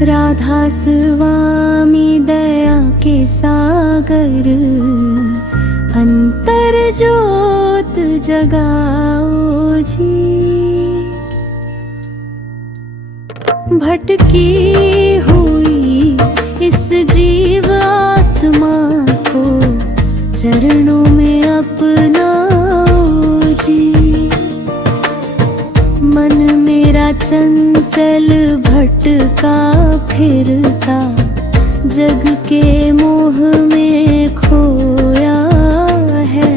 राधा स्वामी दया के सागर, अंतर ज्योत जगाओ जी। भटकी हुई इस जीव आत्मा को चरणों में अपनाओ जी। मन मेरा चंचल भटका फिरता, जग के मोह में खोया है।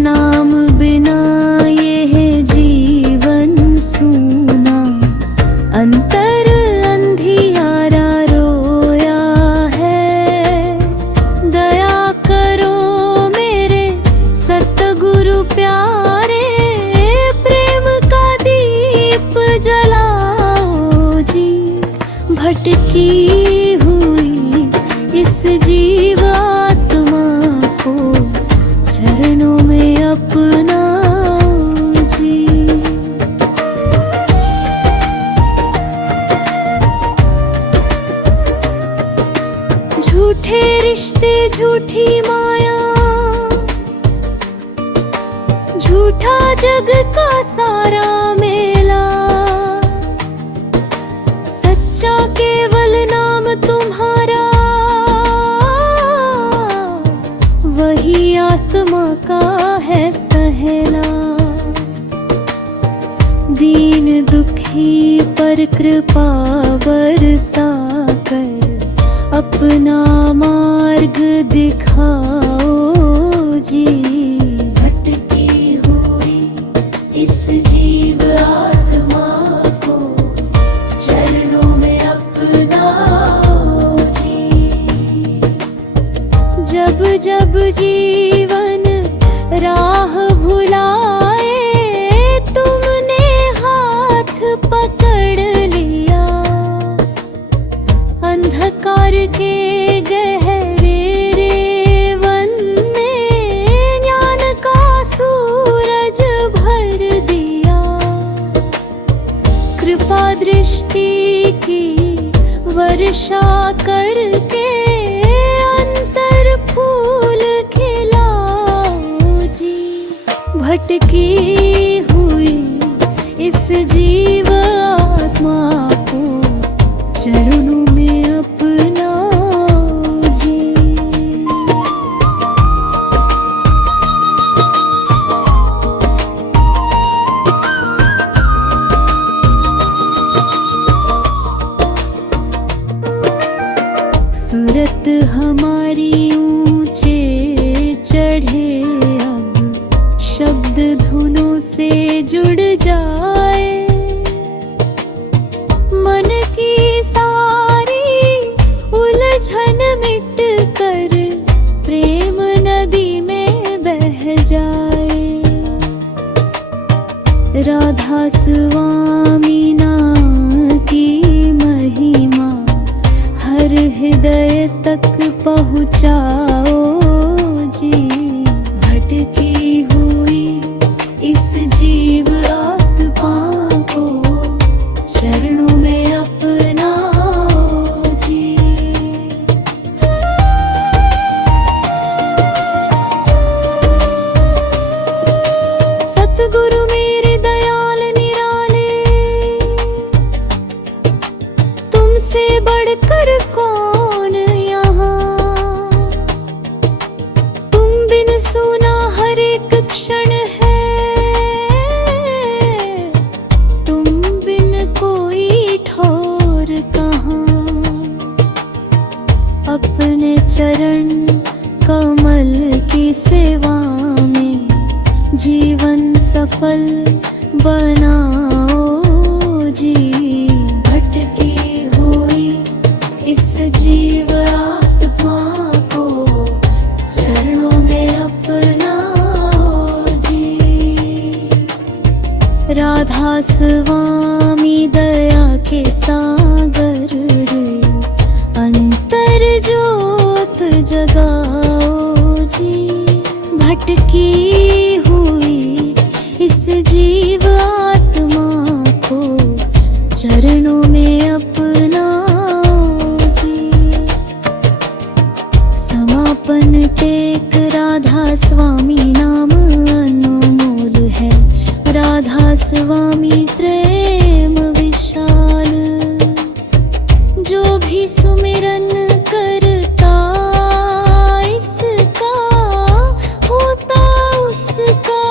नाम बिना ये जीवन सूना, अंतर अंधियारा रोया है। दया करो मेरे सतगुरु प्यारे, जलाओ जी। भटकी हुई इस जीव आत्मा को चरणों में अपनाओ जी। झूठे रिश्ते, झूठी माया, झूठा जग का सारा मेला। सच्चा केवल नाम तुम्हारा, वही आत्मा का है सहेला। दीन दुखी पर कृपा बरसा कर अपना मार्ग दिखाओ जी। इस जीव आत्मा को चरणों में अपनाओ जी। जब जब जीवन राह भुलाए, तुमने हाथ पकड़ लिया। अंधकार के गहरे रेवन में ज्ञान का सूरज भर दिया। कृपा दृष्टि की वर्षा करके अंतर फूल खिलाओ जी। भटकी हुई इस जीव आत्मा को चरणों में अपनाओ जी। सूरत हमारी ऊंचे चढ़े, अब शब्द धुनों से जुड़ जाए। मन की सारी उलझन मिट कर प्रेम नदी में बह जाए। राधा स्वामी नाम की महिमा हर हृदय तक पहुँचाओ जी। भटकी हुई इस जीव आत्मा को चरणों में अपनाओ जी। सतगुरु मेरे दयाल निराले, तुमसे बढ़कर कौन यहाँ। तुम बिन सुना हर एक क्षण है, तुम बिन कोई ठौर कहाँ। अपने चरण कमल की सेवा में जीवन सफल बनाओ जी। भटकी हुई इस जीव आत्मा को चरणों में अपनाओ जी। राधा स्वामी दया के सागर, अंतर जो जगाओ जी। भटकी हुई इस जीव आत्मा को चरणों में अपनाओ जी। समापन टेक राधा स्वामी नाम अनमोल है। राधा स्वामी प्रेम विशाल। जो भी सुमिरन करता इसका होता उसका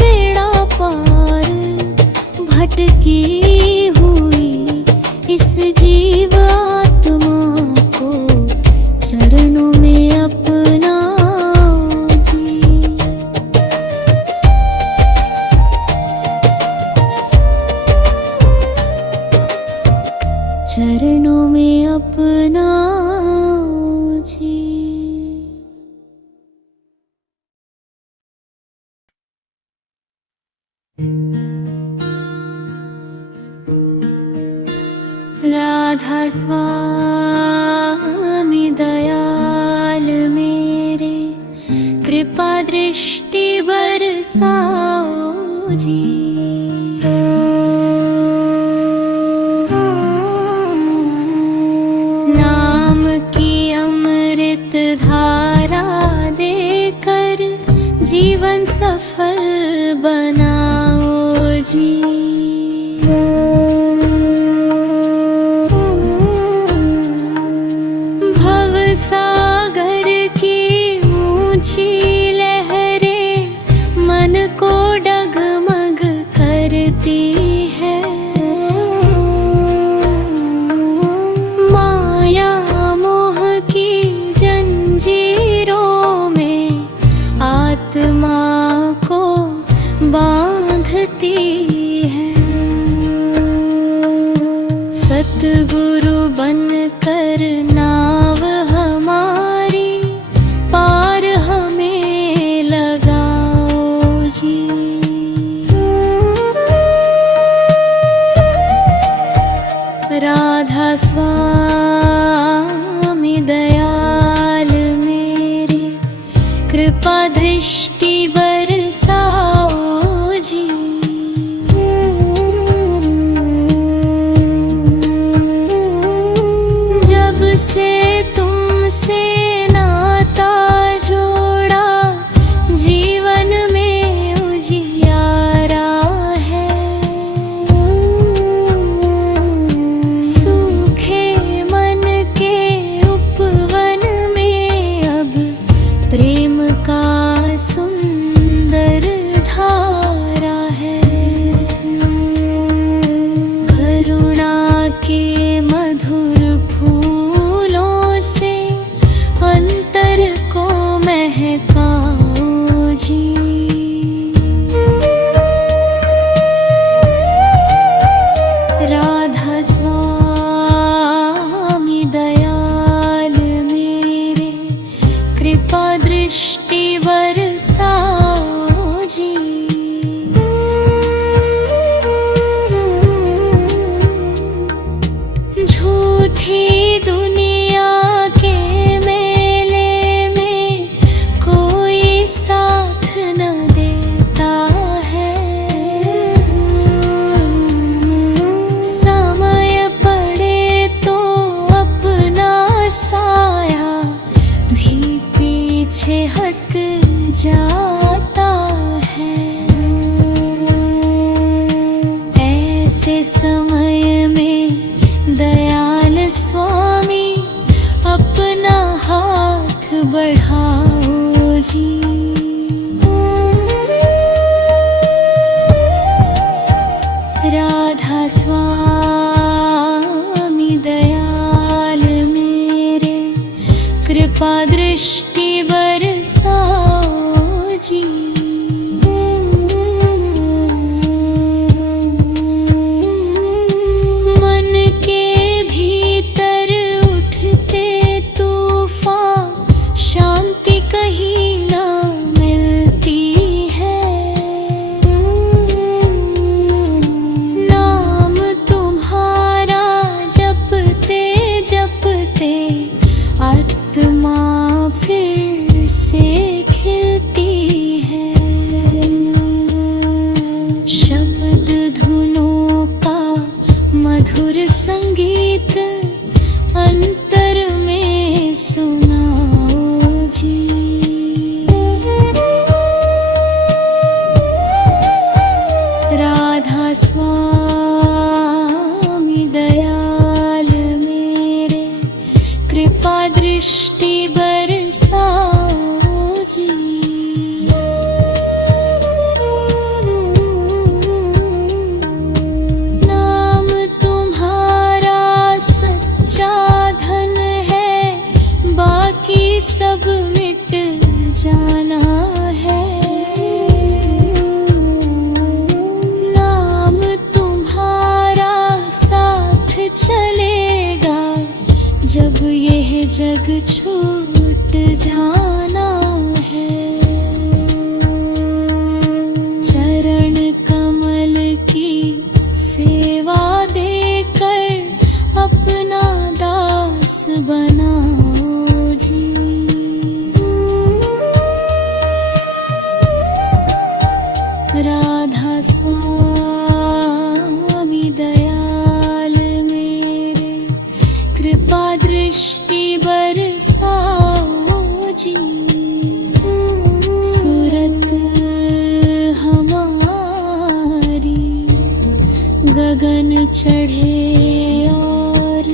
बेड़ा पार। भटकी हुई इस जीव आत्मा को चरणों में अपनाओ जी। चरणों में अपनाओ जी। राधा स्वामी दयाल मेरे कृपा दृष्टि बरसाओ जी। नाम की अमृत धारा देकर जीवन सफल बनाओ जी। भव सागर की ऊंची लहरें मन को डगमग करती है। माया मोह की जंजीरों में आत्मा को बांधती है। सतगुरु बनकर नाव हमारी पार हमें लगाओ जी। राधा स्वामी दयाल मेरे कृपा दृष्टि बरसाओ जी। जब से तुमसे नाता जोड़ा जीवन में उजियारा है। सूखे मन के उपवन में अब प्रेम का सुंदर धारा है। करुणा के मधुर फूलों से अंतर को महकाओ जी। राधा स्वामी दयाल मेरे कृपा दृष्टि बरसाओ जी। झूठी दुनिया के मेले में कोई साथ न देता है। समय पड़े तो अपना साया भी पीछे हट जाता है। ऐसे समय में दयाल स्वामी अपना हाथ बढ़ाओ जी। राधा स्वामी दयाल मेरे कृपा दृष्टि बरसाओ जी। मन के भीतर उठते तूफान शांति कहीं ना मिलती है। नाम तुम्हारा जपते जपते आत्मा कृपा दृष्टि बरसाओ जी। नाम तुम्हारा सच्चा धन है, बाकी सब मिट जाना है। नाम तुम्हारा साथ चलेगा, जब यह जग छूट जाना है। चरण कमल की सेवा देकर अपना दास बनाओ जी। राधा स्वामी दयाल मेरे, कृपा दृष्टि बरसाओ जी। सूरत हमारी गगन चढ़े और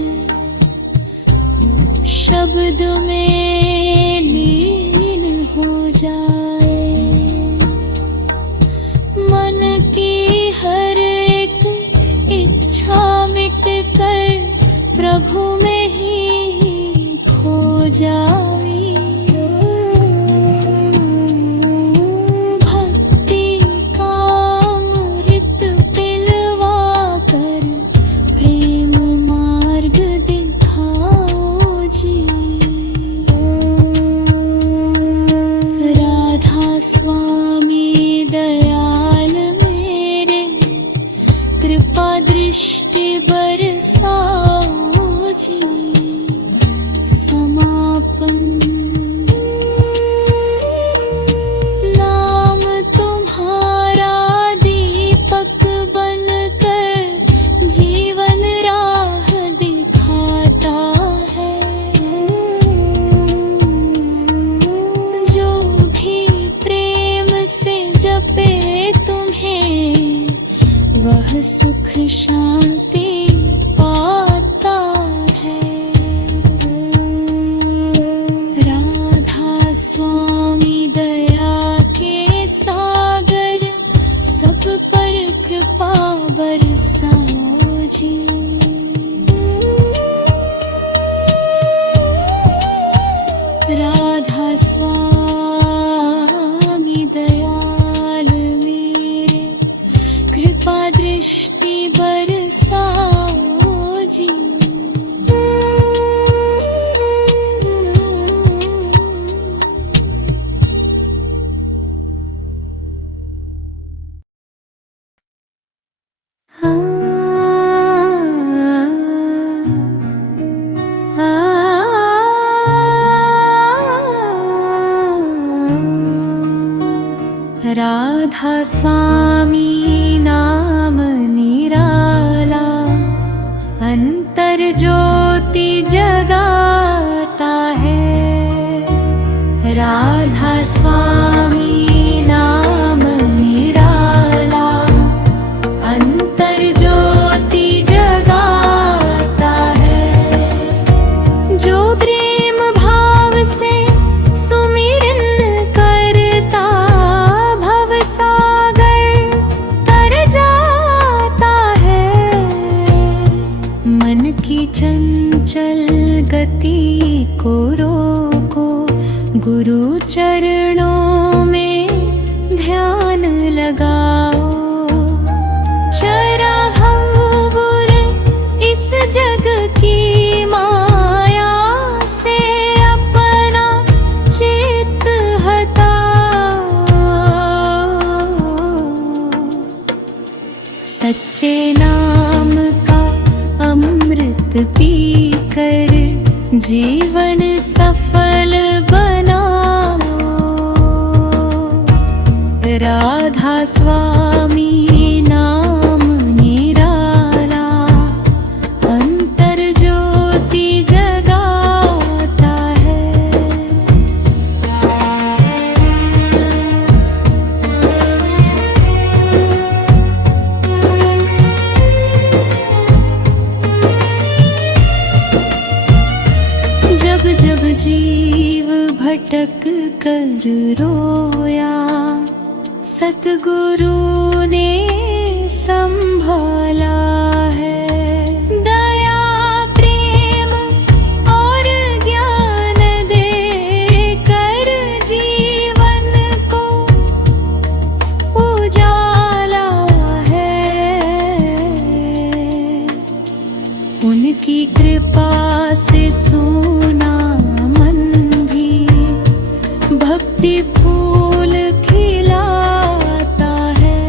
शब्द में लीन हो जाए। मन की हर एक इच्छा मिट कर प्रभु में ही खो जावी। भक्ति का अमृत पिलवा कर प्रेम मार्ग दिखाओ जी। राधा स्वामी दयाल मेरे, कृपा दृष्टि बरसाओ जी। समापन। नाम तुम्हारा दीपक बनकर जीवन राह दिखाता है। जो भी प्रेम से जपे तुम्हें, वह सुख शांति पाता है। राधा स्वामी दया के सागर, सब पर कृपा बरसाओ जी। राधा स्वामी दयाल मेरे, कृपा दृष्टि बरसाओ जी। राधा स्वामी नाम निराला, अंतर ज्योति जगाता है। राधा स्वामी नाम निराला, अंतर ज्योति जगाता है। जो प्रेम भाव से सुमिरन करता, भव सागर तर जाता है। मन की चंचल गति को रोको, गुरु चरणों में ध्यान लगाओ। जरा भूल इस जग की माया से अपना चित्त हटाओ। सच्चे नाम का अमृत पीकर जीवन सफल बनाओ। राधा स्वामी नाम निराला, अंतर ज्योति जगाता है। जब जब जीव भटक कर रोया, सतगुरु ने संभाला है। दया प्रेम और ज्ञान दे कर जीवन को उजाला है। उनकी कृपा से सूना मन भी भक्ति फूल खिलाता है।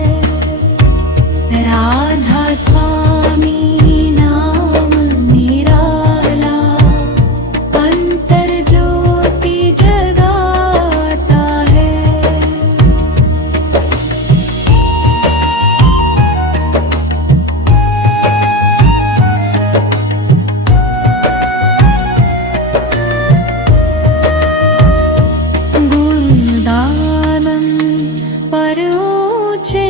राधा स्वामी नाम निराला, अंतर ज्योति जगाता है। गुणदानम पर ऊंचे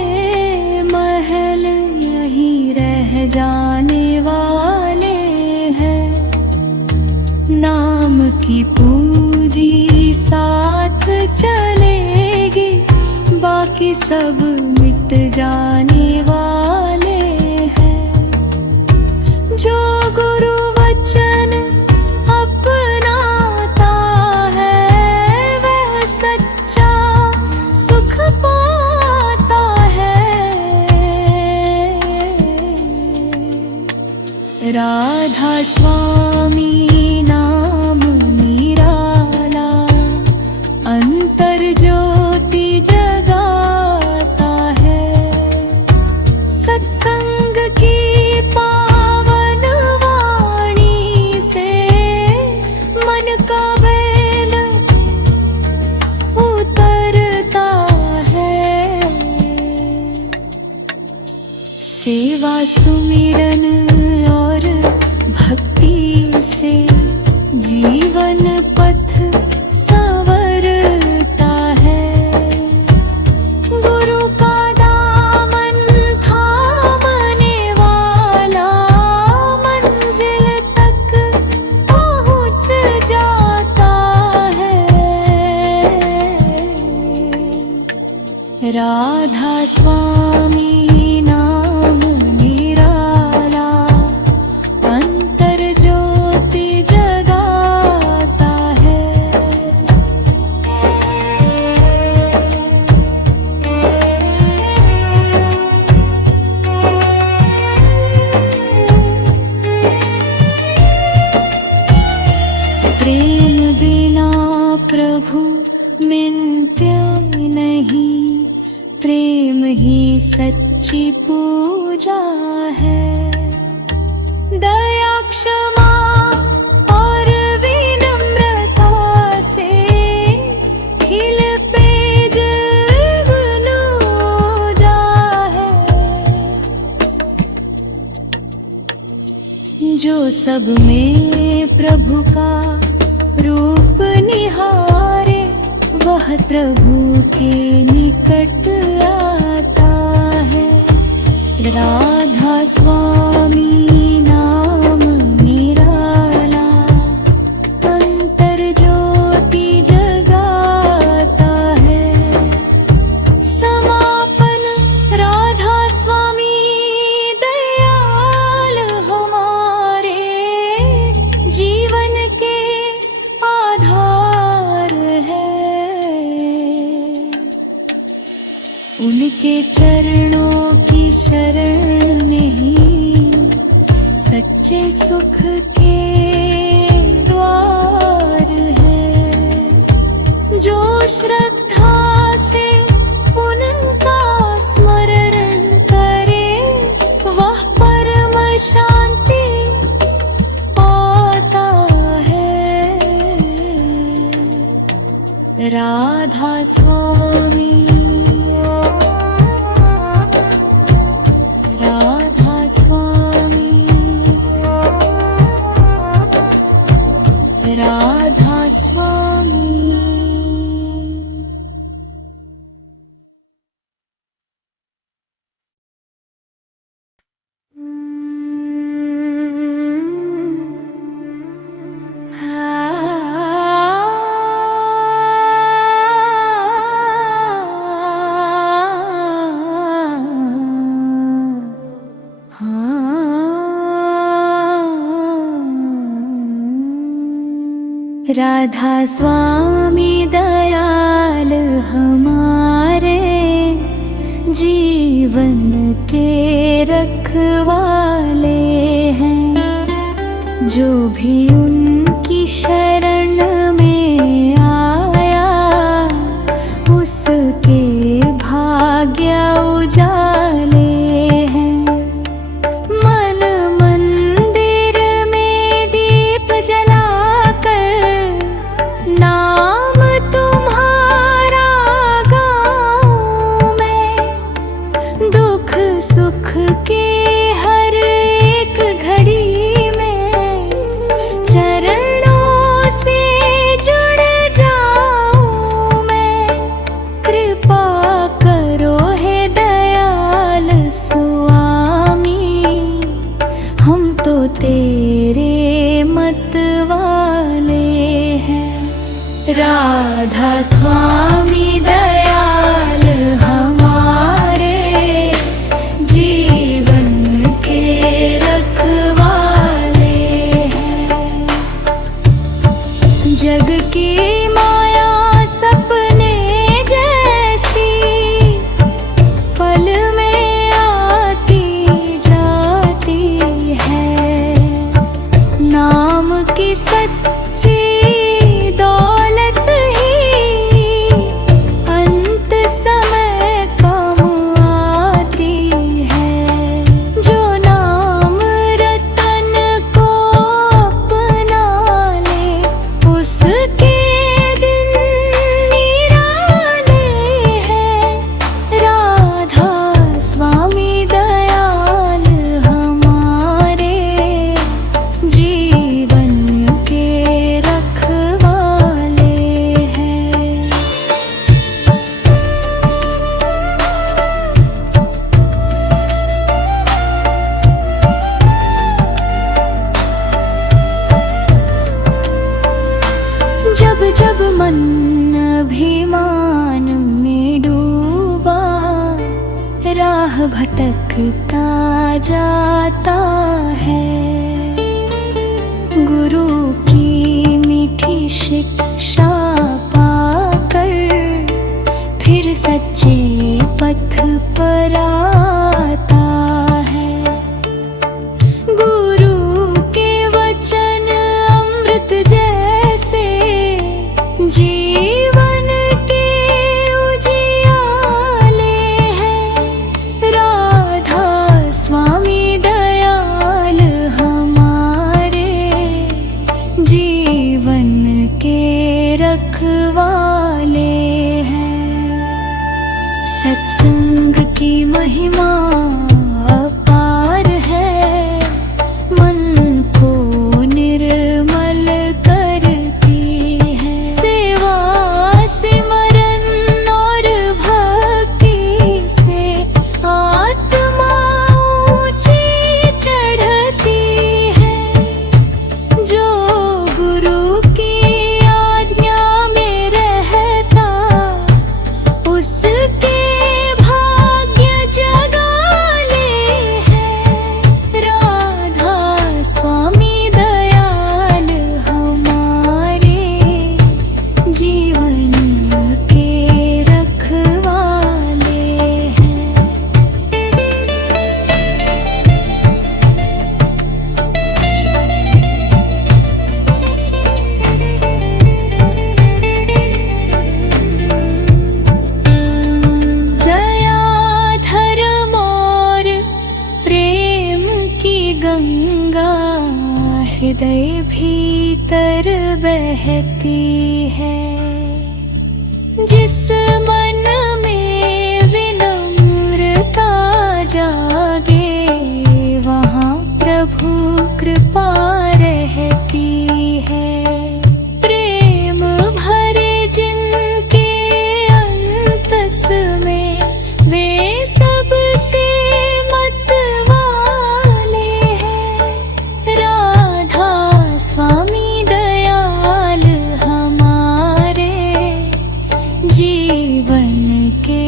महल यहीं रह जाने वाले हैं। नाम की पूंजी साथ चलेगी, बाकी सब मिट जाने वाले हैं। जो गुरु वचन अपनाता है, वह सच्चा सुख पाता है। राधा स्वामी नाम निराला, अंतर ज्योति जगाता है। सत्संग की पावन वाणी से मन का बैल उतरता है। सेवा सुमिरन और भक्ति से जीवन पथ संवरता है। गुरु का दामन थामने वाला मंजिल तक पहुँच जाता है। राधा स्वामी नाम निराला, अंतर ज्योति जगाता है। प्रेम बिना प्रभु मिलते नहीं, प्रेम ही सच्ची पूजा है। दया क्षमा और विनम्रता से खिल पे जीवन जा है। जो सब में प्रभु का रूप निहारे, वह प्रभु के निकट आता है। राधा स्वामी नाम निराला, अंतर ज्योति जगाता है। समापन राधा स्वामी दयाल हमारे जीवन के आधार है। उनके चरणों की शरण में ही सच्चे सुख के द्वार है। जो श्रद्धा से उनका स्मरण करे, वह परम शांति पाता है। राधा स्वामी राधा स्वामी राधा स्वामी। Ah राधा स्वामी दयाल हमारे, जीवन के रखवाले हैं। जो भी उनकी शरण में आया, उसके भाग्य उजाले हैं। मन मंदिर में दीप जलाकर नाम तुम्हारा गाऊं मैं। दुख सुख के हर एक घड़ी में चरणों से जुड़ जाऊं मैं। कृपा करो हे दयाल स्वामी, हम तो तेरे मत वाले हैं। राधा स्वामी दयाल हमारे, जीवन के रखवाले हैं। जग की माया सपने जैसी, पल में आती जाती है। नाम की सच्ची दौलत ही अंत समय काम आती है। जो नाम रतन को अपना ले, उसके दिन निराले हैं। राधा स्वामी दयाल हमारे, जीवन के रखवाले हैं। जब जब मन अभिमान में डूबा, राह भटकता जाता है। गुरु की मीठी शिक्षा पाकर फिर सच्चे पथ पर आता है। गुरु के वचन अमृत जैसे, जीवन के उजियाले हैं। राधा स्वामी दयाल हमारे, जीवन के रखवाले हैं। सत्संग की महिमा अपार है, मन को निर्मल करती है। सेवा सिमरन और भक्ति से आत्मा ऊंची चढ़ती है। जो गुरु की आज्ञा में रहता, उसके भाग्य जगाले हैं। राधा स्वामी दयाल हमारे, जीवन के रखवाले हैं। दया धर्म और प्रेम की गंगा हृदय भीतर बहती है। जिस मन में विनम्रता जागे, वहाँ प्रभु कृपा रहती है। प्रेम भरे जिनके अंतस में, वे सबसे मत वाले हैं। राधा स्वामी दयाल हमारे, जीवन के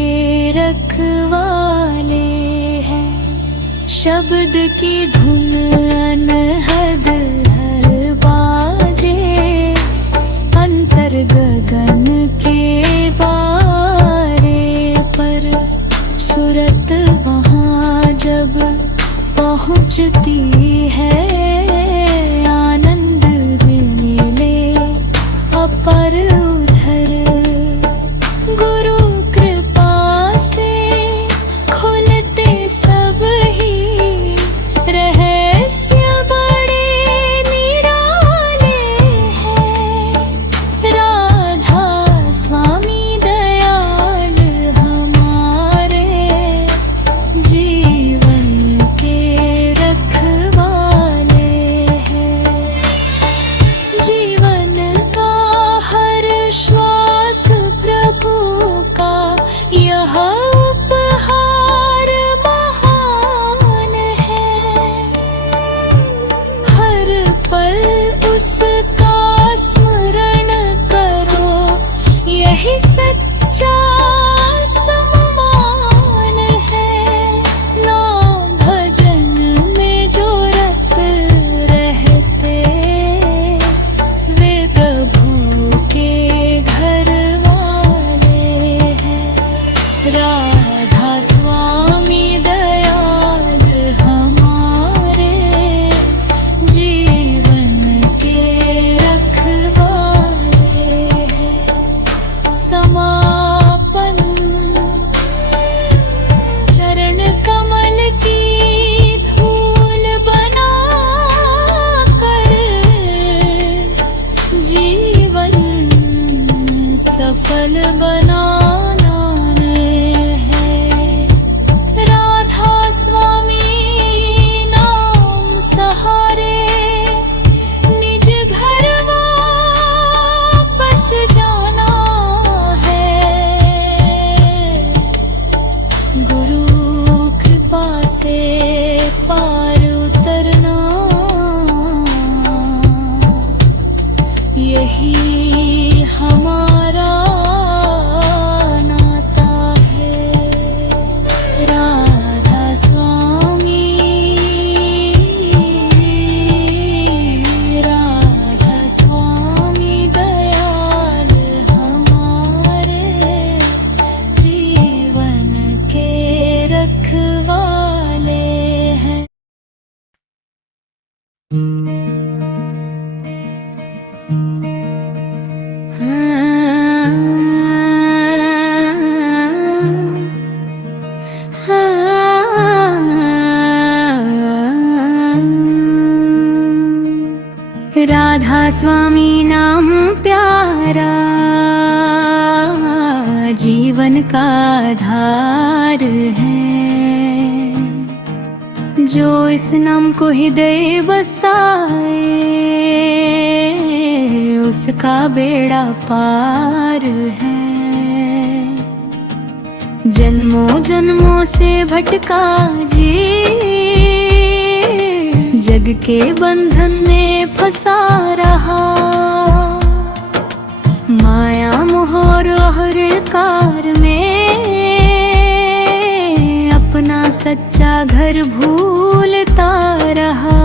रखवाले हैं। शब्द की धुन अनहद हर बाजे, सफल बनाना है। राधा स्वामी नाम सहारे निज घर वापस जाना है। गुरु कृपा से पार उतरना, यही हमारा नाता है। राधा स्वामी, राधा स्वामी दयाल हमारे जीवन के रखवाले हैं। राधा स्वामी नाम प्यारा जीवन का आधार है। जो इस नाम को हृदय बसाए उसका बेड़ा पार है। जन्मों जन्मों से भटका जीव जग के बंधन में फंसा रहा। माया मोह और अहंकार में अपना सच्चा घर भूलता रहा।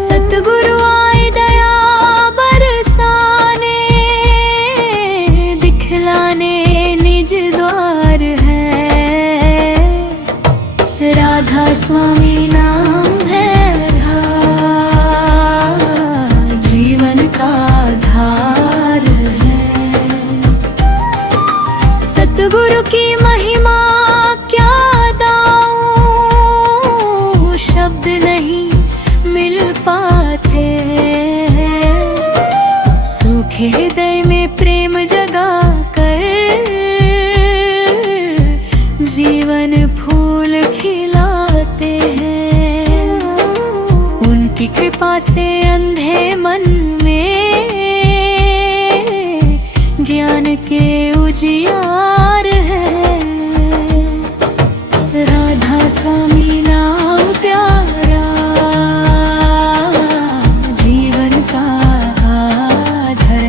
सतगुरु आए दया बरसाने, दिखलाने निज द्वार है। राधा स्वामी नाम है जीवन का आधार है। सतगुरु की महिमा क्या गाऊं, शब्द नहीं मिल पाते। सूखे हृदय में प्रेम जगा कर जीवन फूल खिलाते हैं। उनकी कृपा से अंधे मन में ज्ञान के उजियार है। राधा स्वामी नाम प्यारा जीवन का आधार है।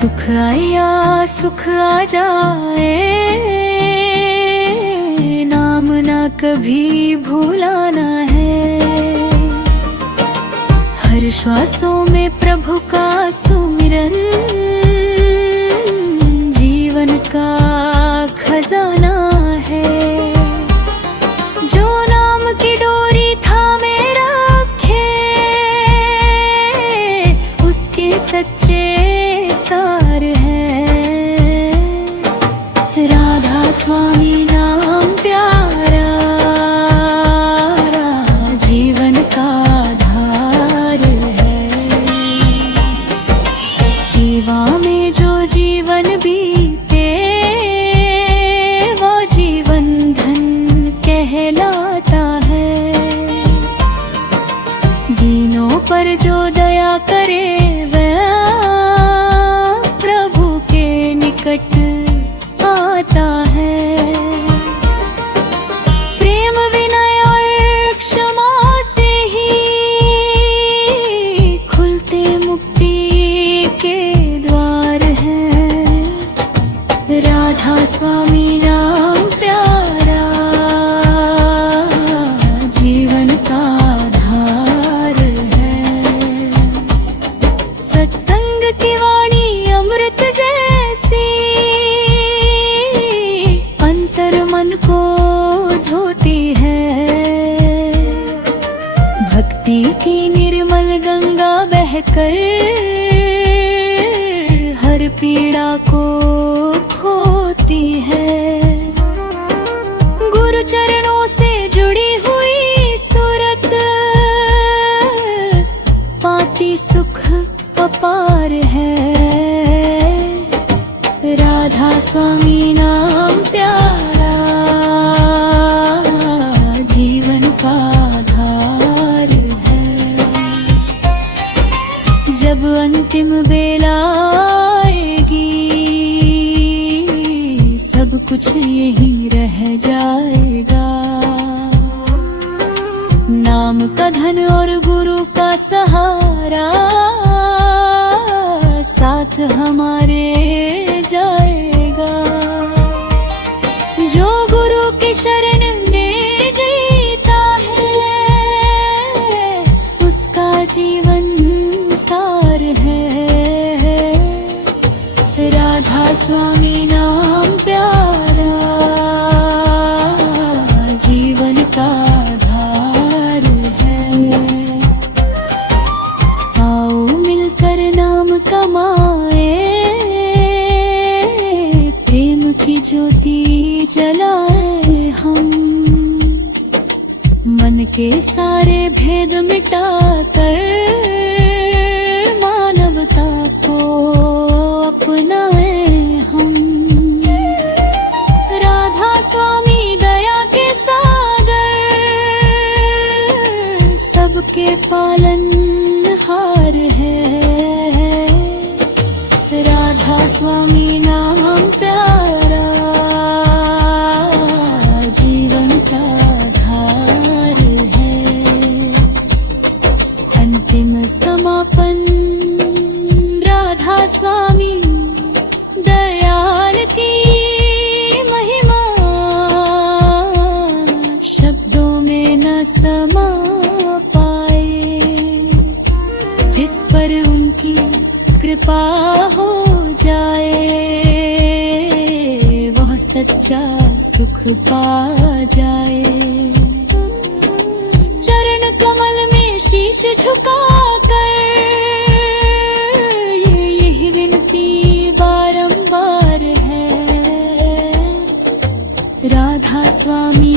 दुख आए या सुख आ जाए, नाम ना कभी भूलाना है। हर श्वासों में प्रभु का सुमिरन जीवन का खजाना है। जो नाम की डोरी थामे रखे उसके सच्चे सार है। राधा स्वामी नाम प्यारा जीवन का आधार है। सेवा में जो जीवन बीते वो जीवन धन कहलाता है। दीनों पर जो दया करे निकट आता है। प्रेम विनय और क्षमा से ही खुलते मुक्ति के द्वार हैं। राधा स्वामी नाम प्यारा जीवन का आधार है। सत्संग की वाणी अमृत मन को धोती है। भक्ति की निर्मल गंगा बहकर हर पीड़ा को खोती होती है। गुरु चरणों से जुड़ी हुई सूरत पाती सुख अपार है। राधा स्वामी नाम प्यारा जीवन का आधार है। जब अंतिम बेला आएगी सब कुछ यहीं रह जाएगा। नाम का धन और गुरु का सहारा साथ हमारे जाएगा। जो गुरु की शरण में जीता है उसका जीवन सार है। राधा स्वामी नाम प्यारा जीवन का आधार है। आओ मिलकर नाम कमाए, प्रेम की ज्योति जलाए हम। मन के सारे भेद मिटाकर मानवता को अपनाए हम। राधा स्वामी दया के सागर सबके पालनहार है। राधा स्वामी नाम प्यारा जीवन का आधार है। अंतिम समापन राधा स्वामी दयाल की महिमा शब्दों में न समा पाए। जिस पर उनकी कृपा हो जाए वह सच्चा सुख पा जाए। चरण कमल में शीश झुकाकर यही विनती बारंबार है। राधा स्वामी